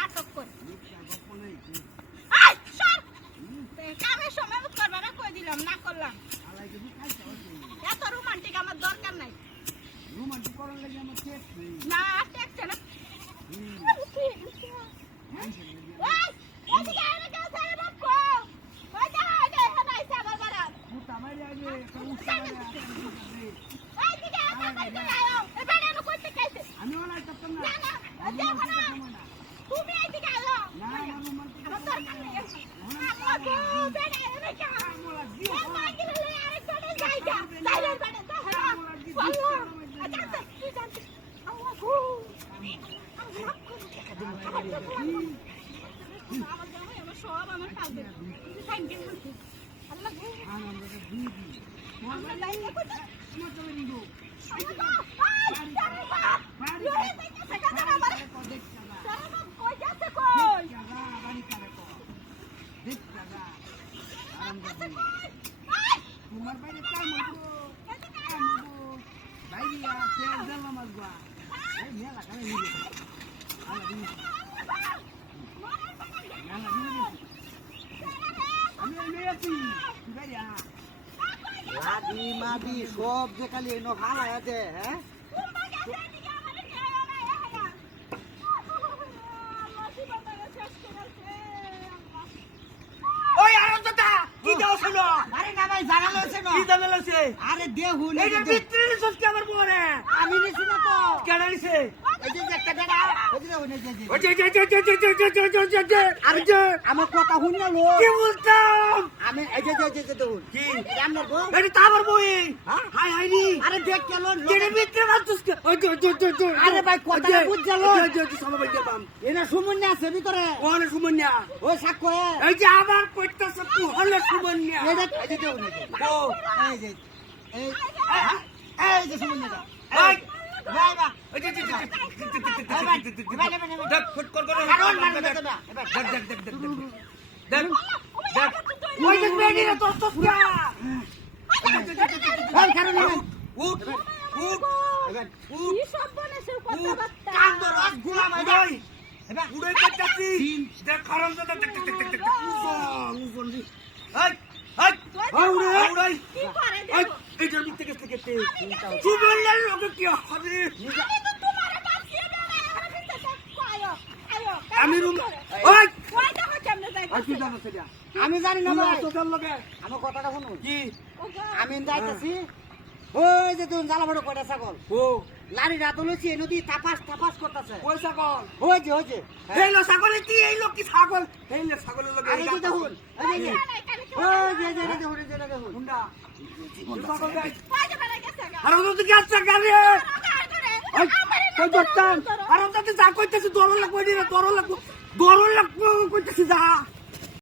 নাটক করে মিথ্যা গল্প নেই কি এই সর কামের সময় করবা না কই দিলাম না করলাম আলাই যদি খাইতে হচ্ছে এত রোমান্টিক আমার দরকার নাই রোমান্টিক করার লাগে আমার টেক নেই না টেকছে না এই এদিকে আয় না কেউ ছেড়ে রাখো ওই যা এখানে আইছে আবার বাড়া মুটা মারি আগে সমস্যা এইদিকে আয় না আয়ো এ বেড়ানো করতে কাইছে আমি ওলাই করতাম না না না তুমি এইদিকে আয়ো না আমি মন থেকে আমার দরকার নেই আমার গো বেড়া এনে কা এই মাইকেল লই আরেক বেড়া যাইগা সাইলের বেড়া তো হ্যাঁ আল্লাহ আচ্ছা তুই জানতে আল্লাহ গো আমার সব আমার কাঁদবে তুই থাকবে আল্লাহ গো আমরা তো দিদি আমার লাইন করতে আমার তো দিদি তোমার বাইরে কাম হইতো বাইরে আছে জানলাম আসবা এই মেলা করে নিয়ে আমি এই আছি বাইরে লাদি মাদি সব যে খালি এনো খালা আছে হ্যাঁ ওই আনন্দটা কি দাও শুনো আরে না ভাই জানালো আছে না কি জানাল আছে আরে দেহুন এই যে বিত্রিলি সস্তি আমার বরে আমি নিছি না তো কেন নিছে এই যে একটা বেড়া ওই যে ওনে যে ওই যে আরে আমার কথা শুন না লো কি বলতাম আমি এই যে দেহুন কি আমরা গো এটা তো আমার বই হাই হাই নি আরে দেখ কেন কেন বিত্রে মারছিস ওই যে আরে ভাই কথা বুঝ গেল সব ভাই গেলাম এনা সুমন্যা আছে ভিতরে ওনে সুমন্যা ওই সাক্ষ্য এই যে আবার কইতাছ তুই হলে সুমন্যা এই যে দেহুন ও এই যে এই যে সুমন্যাটা ভাই ভাই বা ওই যে দেখ ফুট কর কারণ মানে দেখ না দেখ ওই যে বেডি রে তোর তোসকা এই কারণ উঠ উঠ উঠ কি সব বলেছে কথাবার্তা কান্দ রস গুলা মাই উড়ে কাটতাছি দেখ খরম তো দেখ উজন এই এই উড়ে কি করে এই দেখো এইটার ভিতরে গেছে কেটে তুই বললে লোকে কি হবে আমি তো তোমার বাঁচিয়ে দেনা আমার ভিতরে আয়ো আয়ো আমি রুম ওই ওই দেখো কেমনে যাই আর কি জানো সেটা আমি জানি না ভাই তো জান লগে আমার কথাটা শুনুন কি আমি যাইতেছি ওই যে তুমি জ্বালা বড় কয়টা ছাগল ও লারি রাত লইছি নদী তাপাস করতেছে ওই ছাগল ওই যে এই লো ছাগল কি এই লোক কি ছাগল এই লো ছাগলের লগে আরে যে দেখুন ওই যে দেখুন হুন্ডা ছাগল গাই ওই যে বেড়া গেছে গা আর ওদের কি আছে গাড়ি ওই কই করতাম আর ওদের যা কইতেছে দরল লাগবে রে দরল লাগবে কইতেছি যা